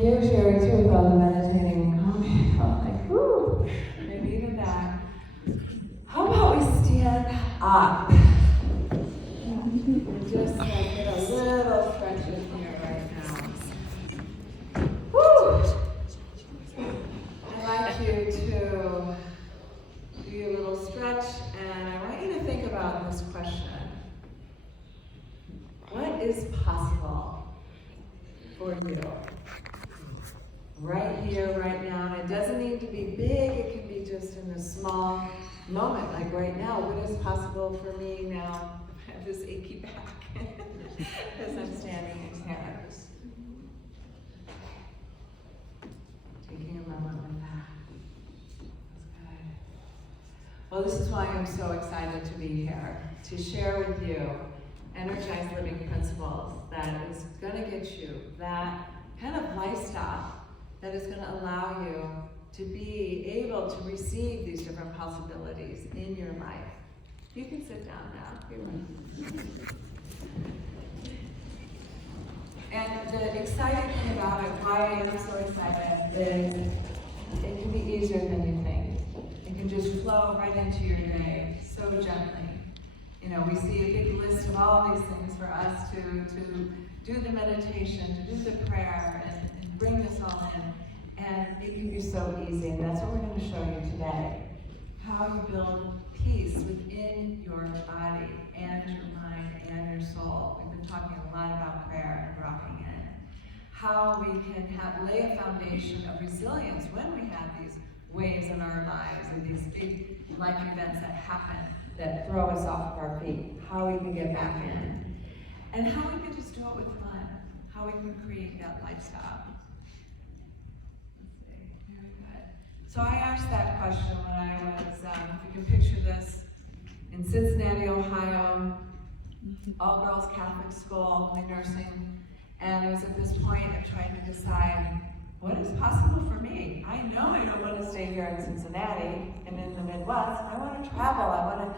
Thank you, Sherry, too, with all the meditating and calming. I felt like, whoo, I needed that. How about we stand up? And just get a little stretch in here right now. Woo! I'd like you to do your little stretch, and I want you to think about this question. What is possible for you? Right here, right now, and it doesn't need to be big, it can be just in a small moment, like right now. What is possible for me now? I have this achy back as I'm standing in here. Taking a moment with that. That's good. Well, this is why I'm so excited to be here, to share with you energized living principles that is going to get you that kind of lifestyle that is going to allow you to be able to receive these different possibilities in your life. You can sit down now. And the exciting thing about it, why I am so excited, is it can be easier than you think. It can just flow right into your day so gently. You know, we see a big list of all these things for us to do the meditation, to do the prayer, and bring this all in. And it can be so easy, and that's what we're going to show you today. How you build peace within your body and your mind and your soul. We've been talking a lot about prayer and dropping in. How we can lay a foundation of resilience when we have these waves in our lives and these big life events that happen that throw us off of our feet. How we can get back in. And how we can just do it with fun. How we can create that lifestyle. So I asked that question when I was, if you can picture this, in Cincinnati, Ohio, all-girls Catholic school, my nursing, and it was at this point of trying to decide, what is possible for me? I know I don't want to stay here in Cincinnati and in the Midwest. I want to travel, I want to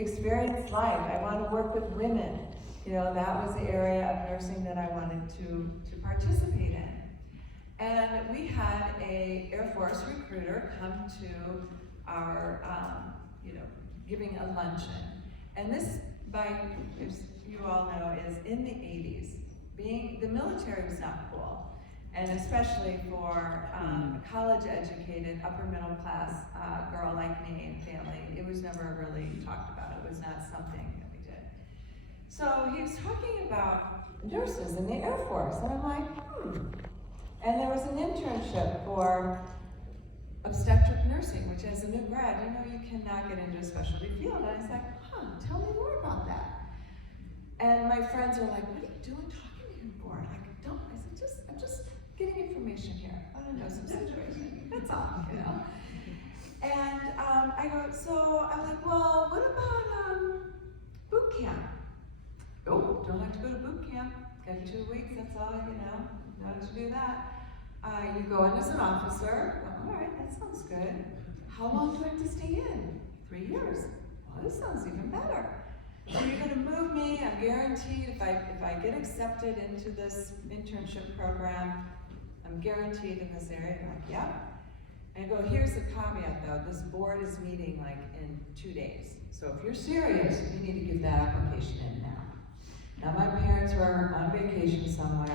experience life, I want to work with women. You know, that was the area of nursing that I wanted to participate in. And we had a Air Force recruiter come to our, giving a luncheon. And this, as you all know, is in the 80s. The military was not cool. And especially for a college-educated, upper-middle-class girl like me and family, it was never really talked about. It was not something that we did. So he was talking about nurses in the Air Force, and I'm like, And there was an internship for obstetric nursing, which as a new grad, you cannot get into a specialty field. And I was like, tell me more about that. And my friends are like, what are you doing talking to him for? Like, I said, I'm just getting information here. I want to know some situation. That's all, And I go, so I'm like, well, what about boot camp? Nope, don't like to go to boot camp. Got 2 weeks, that's all, know how to do that. You go in as an officer. All right, that sounds good. How long do I have to stay in? 3 years. Well, this sounds even better. So you're going to move me. I'm guaranteed if I get accepted into this internship program, I'm guaranteed in this area. I'm like, yeah. And I go, here's the caveat though. This board is meeting like in 2 days. So if you're serious, you need to give that application in now. Now my parents were on vacation somewhere, I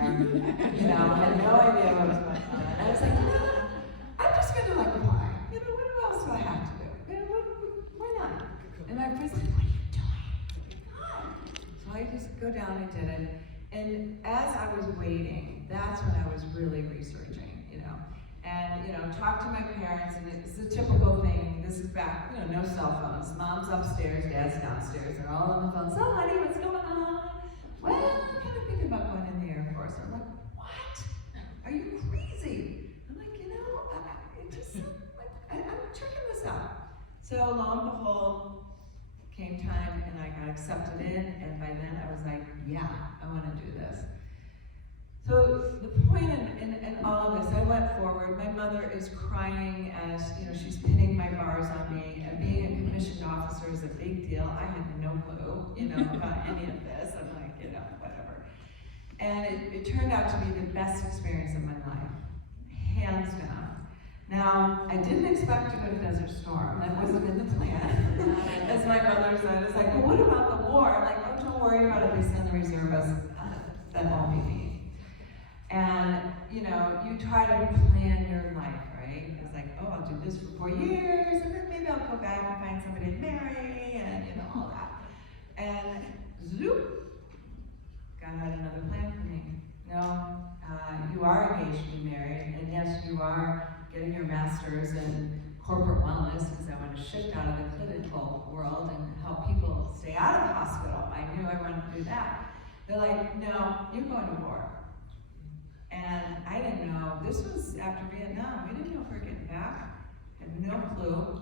had no idea what was going on. And I was like, I'm just going to apply. What else do I have to do? Why not? And my friend's like, what are you doing? So I just go down and did it. And as I was waiting, that's when I was really researching, and, talk to my parents, and it's a typical thing. This is back, no cell phones. Mom's upstairs, dad's downstairs. They're all on the phone. So, honey, what's going on? Well, I'm kind of thinking about going in the Air Force. I'm like, what? Are you crazy? I'm like, I'm checking this out. So lo and behold, came time and I got accepted in, and by then I was like, yeah, I want to do this. So the point in all of this, I went forward. My mother is crying as, she's pinning my bars on me, and being a commissioned officer is a big deal. I had no clue, about any of this. I'm like, whatever. And it turned out to be the best experience of my life. I didn't expect to go to Desert Storm. That wasn't in the plan. As my mother said, it's like, well, what about the war? Like, oh, don't worry about it. They send the reservists. That won't be me. And, you know, you try to plan your life, right? It's like, oh, I'll do this for 4 years, and then maybe I'll go back and find somebody to marry, and, you know, all that. And zoop, God had another plan for me. No, you are engaged to be married, and yes, you are getting your master's in corporate wellness, because I want to shift out of the clinical world and help people stay out of the hospital. I knew I wanted to do that. They're like, no, you're going to war. And I didn't know, this was after Vietnam. We didn't know if we were getting back. Had no clue.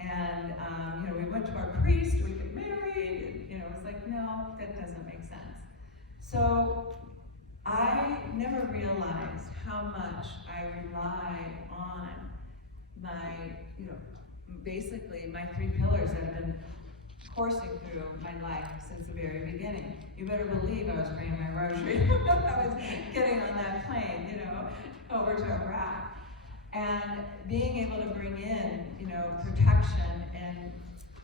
And, you know, we went to our priest, we get married, and, you know, it was like, no, that doesn't make sense. So I never realized how much I rely on my, you know, basically my 3 pillars that have been coursing through my life since the very beginning. You better believe I was praying my rosary. I was getting on that plane, you know, over to Iraq. And being able to bring in, you know, protection, and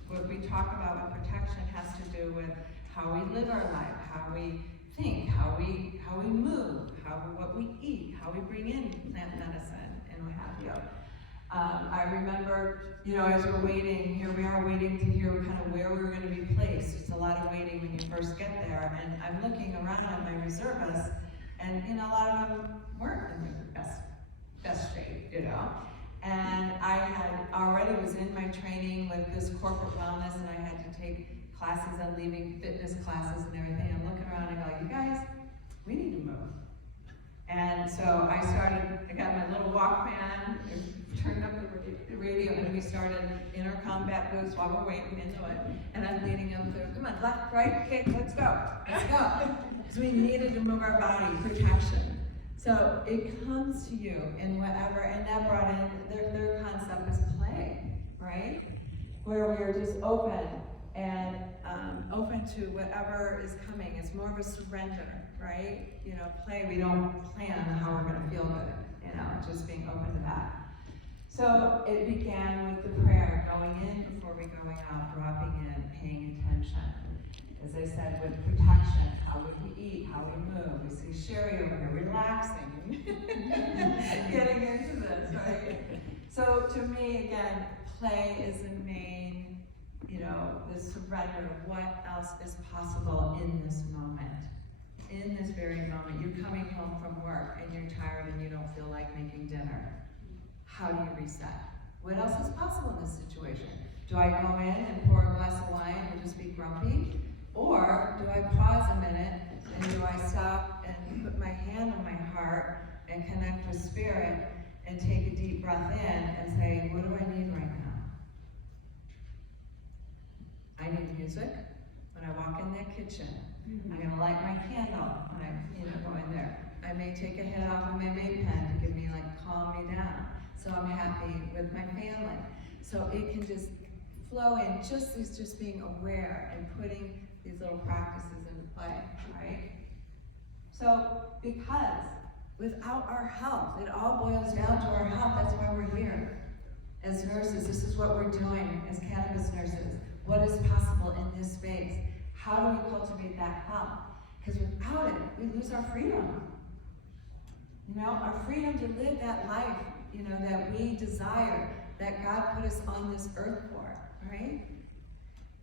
what we talk about with protection has to do with how we live our life, how we think, how we move, what we eat, how we bring in plant medicine, and what have you. I remember, you know, as we're waiting, here we are waiting to hear kind of where we're going to be placed. It's a lot of waiting when you first get there, and I'm looking around at my reservists, and, you know, a lot of them weren't in their best shape, you know. And I had already was in my training with this corporate wellness, and I had to take classes on leaving fitness classes and everything. I'm looking around and I go, you guys, we need to move. And so I got my little Walkman, turned up the radio, and we started in our combat boots while we're waiting into it. And I'm leading them through, come on, left, right, kick, let's go. Because we needed to move our body, protection. So it comes to you in whatever, and that brought in, their concept is play, right? Where we are just open and open to whatever is coming. It's more of a surrender, right? You know, play, we don't plan how we're gonna feel good, you know, just being open to that. So it began with the prayer, going in before we going out, dropping in, paying attention. As I said, with protection, how would we eat, how we move. We see Sherry over here relaxing, getting into this, right? So to me, again, play is the main, you know, the surrender of what else is possible in this moment. In this very moment, you're coming home from work and you're tired and you don't feel like making dinner. How do you reset? What else is possible in this situation? Do I go in and pour a glass of wine and just be grumpy? Or do I pause a minute and do I stop and put my hand on my heart and connect with spirit and take a deep breath in and say, what do I need right now? I need music. When I walk in that kitchen, I'm gonna light my candle when I go in there. I may take a hit off of my vape pen to give me, calm me down. So I'm happy with my family. So it can just flow in, just being aware and putting these little practices into play, right? So, because without our health, it all boils down to our health. That's why we're here. As nurses, this is what we're doing as cannabis nurses. What is possible in this space? How do we cultivate that health? Because without it, we lose our freedom. You know, our freedom to live that life, you know, that we desire, that God put us on this earth for, right?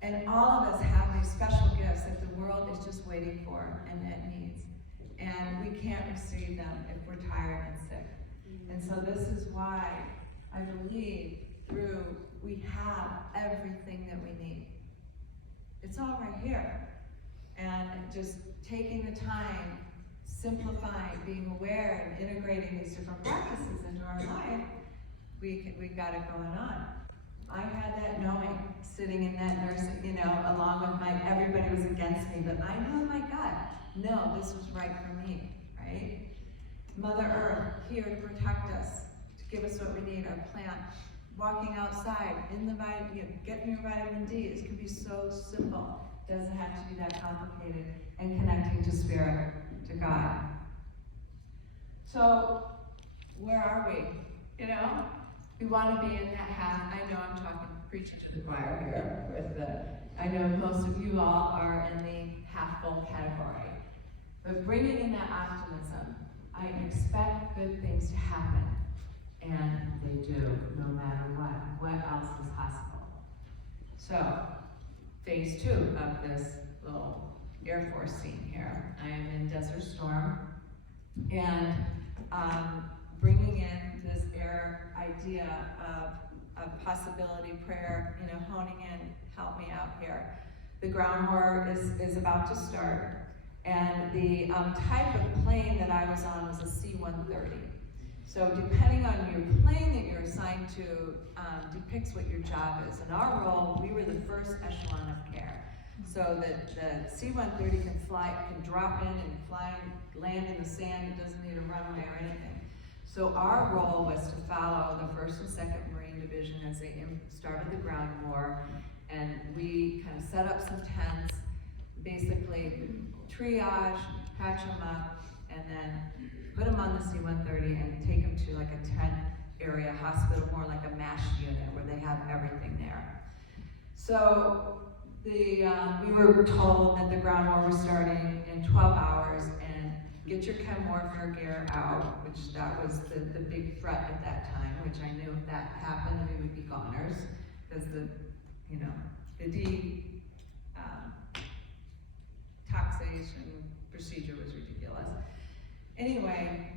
And all of us have these special gifts that the world is just waiting for and that needs. And we can't receive them if we're tired and sick. And so this is why I believe we have everything that we need. It's all right here. And just taking the time, simplifying, being aware, and integrating these different practices into our life, we got it going on. I had that knowing, sitting in that nursing, you know, along with everybody was against me, but I know in my gut, no, this was right for me, right? Mother Earth, here to protect us, to give us what we need, our plant. Walking outside, getting your vitamin D, it can be so simple. It doesn't have to be that complicated. And connecting to spirit, to God. So, where are we? You know? We want to be in that half. I know I'm talking, preaching to the choir here with I know most of you all are in the half full category. But bringing in that optimism, I expect good things to happen. And they do, no matter what. What else is possible? So, phase 2 of this little Air Force scene here. I am in Desert Storm, and bringing in this idea of possibility prayer, honing in, help me out here. The ground war is about to start, and the type of plane that I was on was a C-130. So depending on your plane that you're assigned to depicts what your job is. In our role, we were the first echelon of care. So that the C-130 can drop in and land in the sand. It doesn't need a runway or anything. So our role was to follow the 1st and 2nd Marine Division as they started the ground war, and we kind of set up some tents, basically triage, patch them up, and then put them on the C-130 and take them to like a tent area hospital, more like a MASH unit where they have everything there. So we were told that the ground war was starting in 12 hours and get your chem warfare gear out, which that was the big threat at that time, which I knew if that happened, we would be goners, because the toxation procedure was ridiculous. Anyway,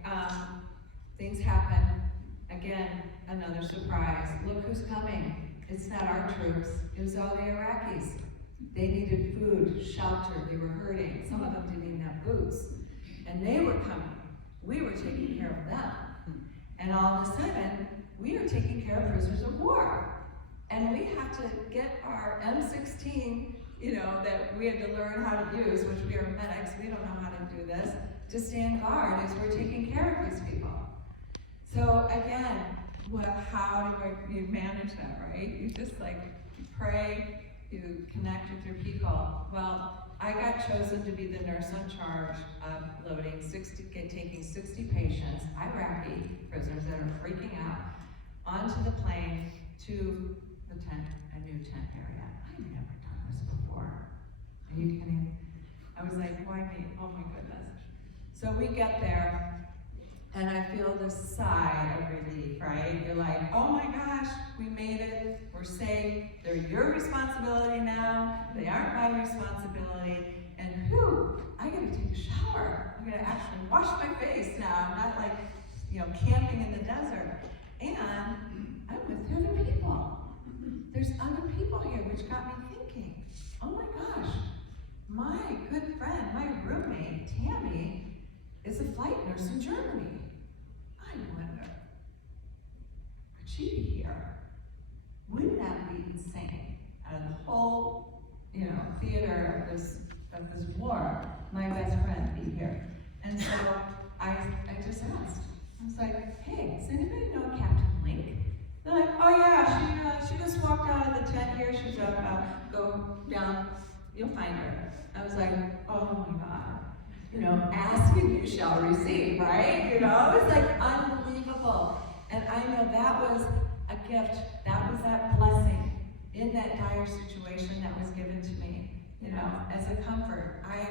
things happen. Again, another surprise. Look who's coming. It's not our troops, it was all the Iraqis. They needed food, shelter, they were hurting. Some of them didn't even have boots. And they were coming. We were taking care of them. And all of a sudden, we are taking care of prisoners of war. And we have to get our M16, that we had to learn how to use, which we are medics, we don't know how to do this, to stand guard as we're taking care of these people. So again, how do you manage that, right? You just you pray, you connect with your people. Well, I got chosen to be the nurse in charge of taking 60 patients, Iraqi prisoners that are freaking out, onto the plane to the tent, a new tent area. I've never done this before. Are you kidding? I was like, why me? Oh my goodness. So we get there, and I feel this sigh of relief, right? You're like, oh my gosh, we made it, we're safe, they're your responsibility now, they aren't my responsibility, and whew, I gotta take a shower. I'm gonna actually wash my face now, not camping in the desert. And I'm with other people. There's other people here, which got me thinking, oh my gosh, my good friend, my roommate, Tammy, is a flight nurse in Germany. I wonder, could she be here? Wouldn't that be insane? Out of the whole, theater of this war, my best friend be here. And so I just asked. I was like, hey, does anybody know Captain Link? They're like, oh yeah, she just walked out of the tent here. She's go down, you'll find her. I was like, oh my God. Ask and you shall receive, right? It was like unbelievable. And I know that was a gift. That was that blessing in that dire situation that was given to me, as a comfort. I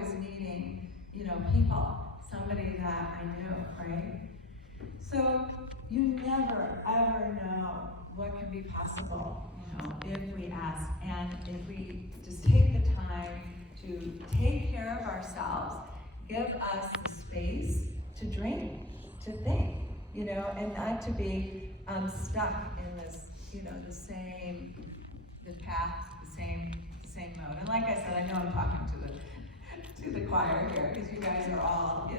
was needing, people, somebody that I knew, right? So you never ever know what can be possible, if we ask, and if we just take the time to take care of ourselves, give us the space to dream, to think, and not to be stuck in this, the path, the same mode. And like I said, I know I'm talking to the choir here, because you guys are all,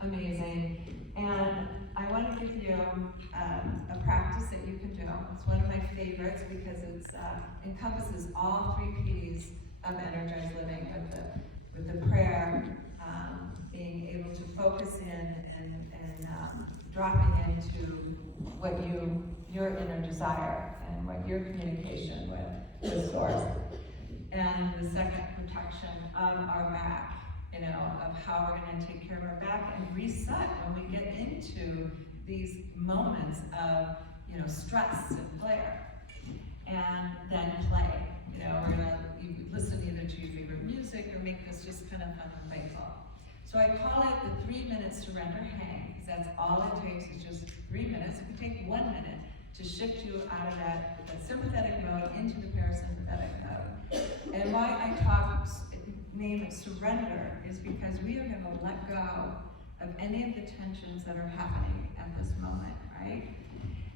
amazing. And I want to give you a practice that you can do. It's one of my favorites because it encompasses all 3 P's of energized living, with the prayer, being able to focus in and dropping into what your inner desire and what your communication with the source. And the second, protection of our back, of how we're going to take care of our back and reset when we get into these moments of, stress and flare, and then play. We're gonna listen either to your favorite music or make this just kind of fun and playful. So I call it the 3-minute surrender hang, because that's all it takes is just 3 minutes. It could take 1 minute to shift you out of that sympathetic mode into the parasympathetic mode. And why I name it surrender is because we are gonna let go of any of the tensions that are happening at this moment, right?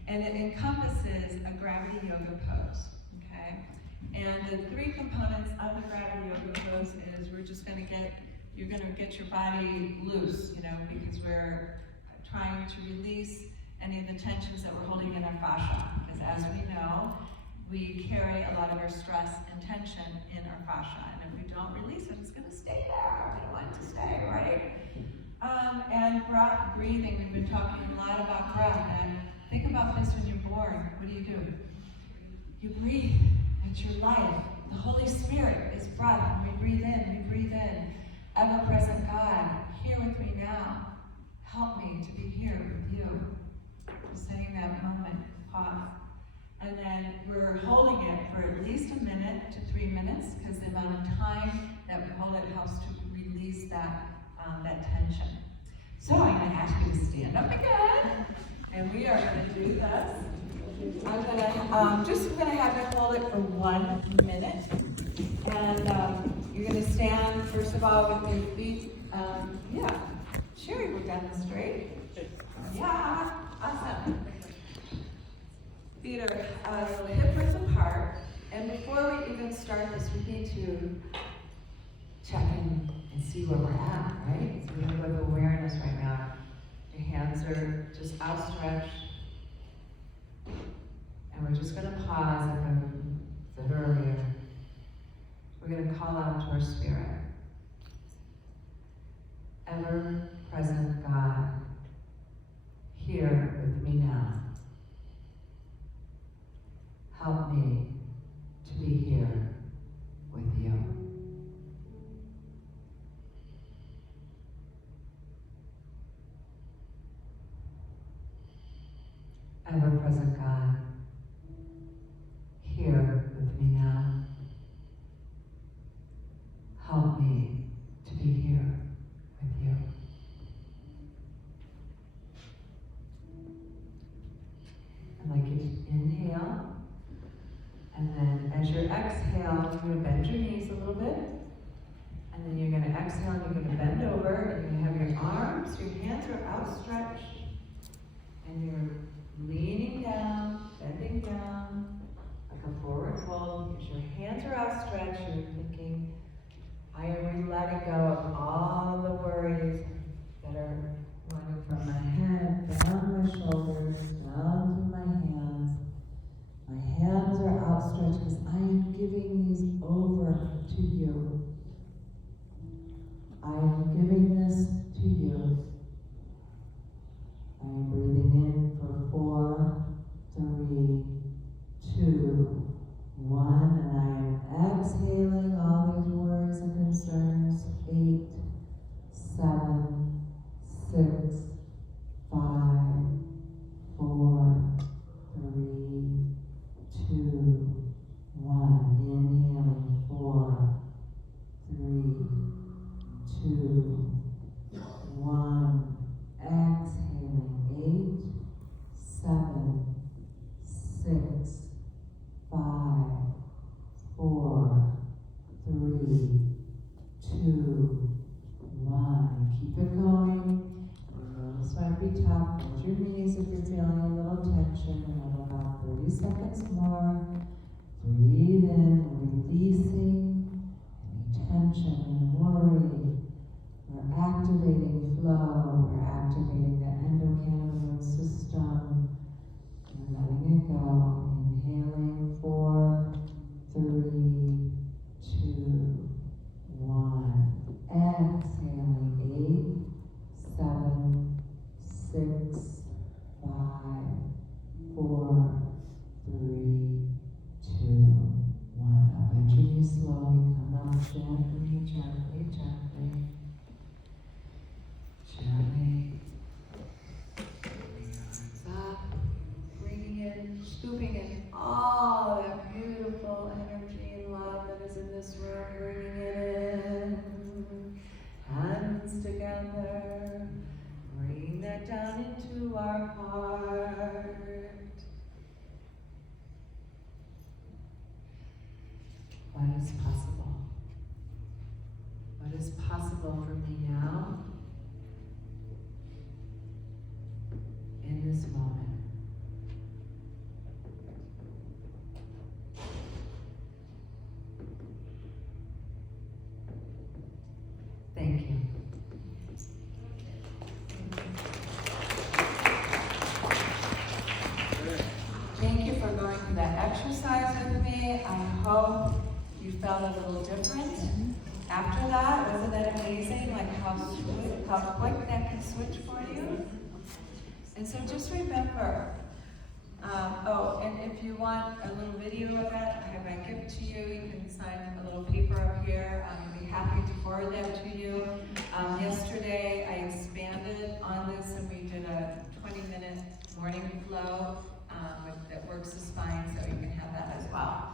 And it encompasses a gravity yoga pose, okay? And the 3 components of the gravity yoga pose is you're gonna get your body loose, because we're trying to release any of the tensions that we're holding in our fascia. Because as we know, we carry a lot of our stress and tension in our fascia. And if we don't release it, it's gonna stay there. We don't want it to stay, right? And breathing, we've been talking a lot about breath. And think about this when you're born. What do? You breathe. It's your life. The Holy Spirit is breath. When we breathe in. Ever-present God, here with me now. Help me to be here with you. Just saying that moment, pause. And then we're holding it for at least 1 minute to 3 minutes, because the amount of time that we hold it helps to release that tension. So I'm going to ask you to stand up again, and we are going to do this. I'm going to have you hold it for 1 minute, and you're going to stand first of all with your feet. Sherry will demonstrate. Yeah, awesome. Feet are hip width apart, and before we even start this, we need to check in and see where we're at, right? So we have a little awareness right now. Your hands are just outstretched, and we're just going to pause, like I said earlier. We're going to call out to our spirit. Ever-present God, here with me now. Help me to be here with you. Ever-present God, here with me now. Help me to be here with you. I'd like you to inhale. And then as you exhale, you're going to bend your knees a little bit. And then you're going to exhale and you're going to bend over. And you're going to have your arms, your hands are outstretched. And you're leaning down, bending down, like a forward fold. As your hands are outstretched, you're thinking, I am letting go of all the worries that are running from my head, down my shoulders, down to my hands. My hands are outstretched because I am giving these over to you. I am giving this to you. I am breathing in for 4, 3, 2, 1, and I am exhaling all these worries and concerns. 8, 7, 6, 5, 4, 3, 2, 1. Inhaling 4, 3, 2, 1. Exhaling 8, 7, 6, 5, 4, 3, 2, 1. Keep it going. This might be tough. Bend your knees if you're feeling a little tension. And about 30 seconds more. Breathe in, releasing any tension and worry. We're activating flow. We're activating the endocannabinoid system. And letting it go. Inhaling 4, 3, 2, 1. Exhaling 8, 7, 6, 5, 4, 3, 2, 1. Up into your slow. heart. What is possible? What is possible for me now, in this moment? Thank you. Thank you for going through that exercise with me. I hope you felt a little different after that. Wasn't that amazing? Like how quick that can switch for you? And so just remember, and if you want a little video of that, I have my gift to you. You can sign a little paper up here. I'd be happy to forward that to you. Yesterday, I expanded on this and we did a 20-minute morning flow that works the spine, so you can have that as well.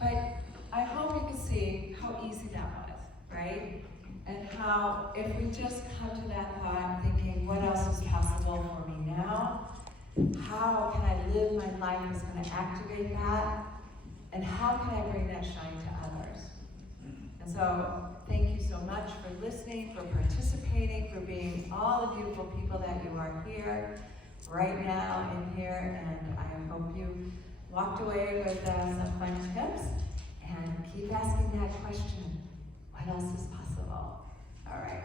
But I hope you can see how easy that was, right? And how if we just come to that thought thinking, what else is possible for me now? How can I live my life that's going to activate that? And how can I bring that shine to others? And so thank you so much for listening, for participating, for being all the beautiful people that you are here, right now in here. And I hope you walked away with some fun tips. And keep asking that question, what else is possible? All right.